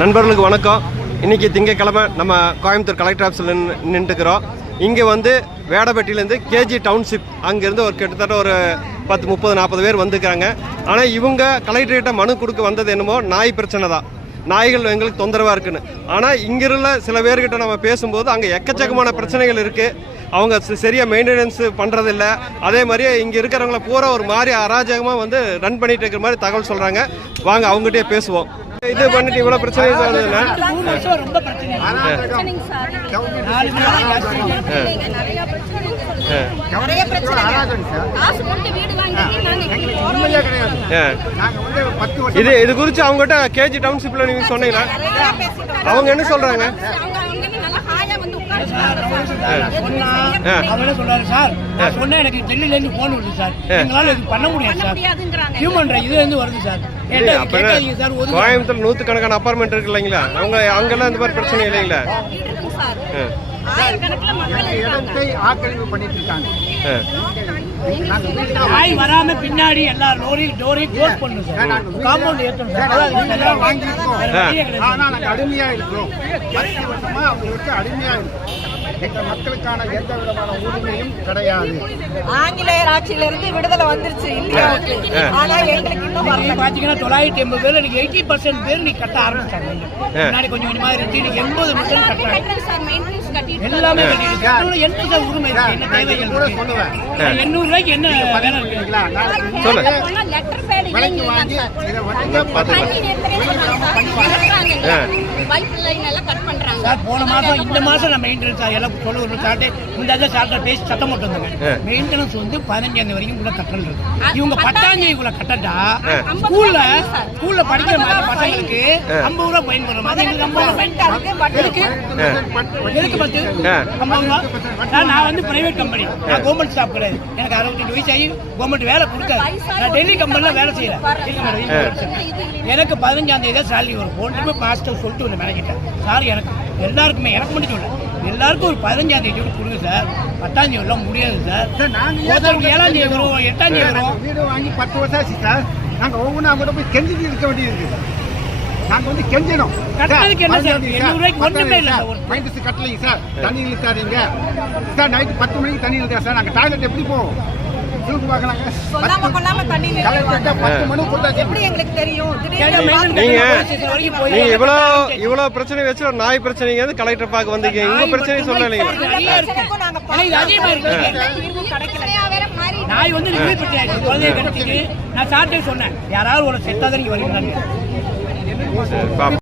நண்பர்களுக்கு வணக்கம். இன்றைக்கி திங்கக்கிழமை நம்ம கோயம்புத்தூர் கலெக்டர் ஆஃபீஸில் நின்றுக்கிறோம். இங்கே வந்து வேடப்பட்டியிலேருந்து கேஜி டவுன்ஷிப் அங்கேருந்து ஒரு கிட்டத்தட்ட ஒரு 10, 30, 40 பேர் வந்துக்கிறாங்க. ஆனால் இவங்க கலெக்டர்கிட்ட மனு கொடுக்க வந்தது என்னமோ நாய் பிரச்சனை தான், நாய்கள் எங்களுக்கு தொந்தரவாக இருக்குன்னு. ஆனால் இங்கிருந்த சில பேர்கிட்ட நம்ம பேசும்போது அங்கே எக்கச்சக்கமான பிரச்சனைகள் இருக்குது. அவங்க சரியாக மெயின்டெனன்ஸ் பண்ணுறதில்ல. அதே மாதிரியே இங்கே இருக்கிறவங்கள பூரா ஒரு மாதிரி அராஜகமாக வந்து ரன் பண்ணிகிட்டு இருக்கிற மாதிரி தகவல் சொல்கிறாங்க. வாங்க அவங்ககிட்டயே பேசுவோம். இது பண்ணிட்டு இவ்வளோ பிரச்சனை வருதுன்னா இது குறித்து அவங்ககிட்ட கேஜி டவுன்ஷிப்ல நீங்க சொன்னீங்களா? அவங்க என்ன சொல்றாங்க? எனக்கு டெல்லியில இருந்து போன் வருது சார், எங்களால இது பண்ண முடியாது சார், ஹியூமன் இதுல இருந்து வருது சார். கோயம்புத்தூர் 100கணக்கான அபார்ட்மெண்ட் இருக்கு இல்லைங்களா? அவங்க அங்கெல்லாம் இந்த மாதிரி பிரச்சனை இல்லைங்களா? நாய் வராம பின்னாடி எல்லா டோரையும் க்ளோஸ் பண்ணுங்க சார். காம்பவுண்ட் ஏற்றணும் சார். அடிமையா இருக்கிறோம், 10 வருஷமா அவங்களுக்கு அடிமையா இருக்கும். எங்க மக்களுக்கான எந்த விதமான உரிமையும் கிடையாது. ஆங்கிலேயர் ஆட்சியிலிருந்து விடுதலை வந்துருச்சு இந்தியாவுக்கு. ஆனா எங்களுக்கு இன்னும் பாத்தீங்கன்னா 980 பேர் 80% பேர் நீ கட்ட ஆரம்பிச்சாங்க. முன்னாடி கொஞ்சம் கொஞ்சமா இருந்துச்சு, 80% கட்டுறாங்க. எல்லாமே கட்டிட்டு என்ன சார் உரிமை இருக்கு? என்ன தேவைகள் கூட சொல்லுவேன். 800 ரூபாய்க்கு என்ன வேலை இருக்குங்களா? விலைக்கு வாங்கி இதை சார் போன மாசம் இந்த மாசம் நான் மெயின்டெனன்ஸ் எல்லாம் சொல்லுவோம் சார்ட்டு இந்த சார்ட்ட பேசி சத்தம் போட்டு வந்தாங்க. மெயின்டெனன்ஸ் வந்து 15 வரைக்கும் கூட கட்டணும். இவங்க 10ஆம் கட்டட்டா ஸ்கூல்ல படிக்கிற மாதிரி பசங்களுக்கு 50 ரூபாய் பயன் பண்ற மாதிரி எங்களுக்கு 50 ரூபாய். நான் வந்து பிரைவேட் கம்பெனி, நான் கவர்மெண்ட் ஸ்டாஃப் கிடையாது. எனக்கு 65 வயசு ஆகி கவர்மெண்ட் வேலை கொடுக்காது. நான் டெல்லி கம்பெனில வேலை செய்யறேன். எனக்கு 15ஆம் தேதி சேலரி வரும். போன் மாஸ்டர் சொல்லிட்டு ஒன்று மேனேஜிட்டேன் சார், எனக்கு எல்லாருக்குமே, எனக்கு மட்டும் சொல்றேன், எல்லாருக்கும் ஒரு 15ஆம் தேதி கொடுங்க சார். 10ஆம் தேதி எல்லாம் முடியாது சார். 7ஆம் தேதி வரும், 8ஆம் தேதி வரும். வீடு வாங்கி 10 வருஷம் ஆச்சு சார். நாங்க ஒவ்வொன்றா கூட போய் கெஞ்சிட்டு இருக்க வேண்டியது. நாங்க வந்து கெஞ்சணும். கட்டணத்துக்கு என்ன சார்? 800 ரூபாய்க்கு ஒன்றுமே இல்லை சார். Minds கட்டலைங்க sir. தண்ணி இழுக்காதீங்க சார். நைட்டு 10 மணிக்கு தண்ணி இழுக்கா சார். நாங்கள் டாய்லெட் எப்படி போவோம்? இவ்வளவு பிரச்சனை வச்சு ஒரு நாய் பிரச்சனை கலெக்டர் பார்க்க வந்தீங்க. இந்த பிரச்சனை சொல்லலைங்க. நாய் வந்து நான் சார்ட்டே சொன்னேன், யாராவது ஒரு செத்தாதான் வரீங்களான்னு.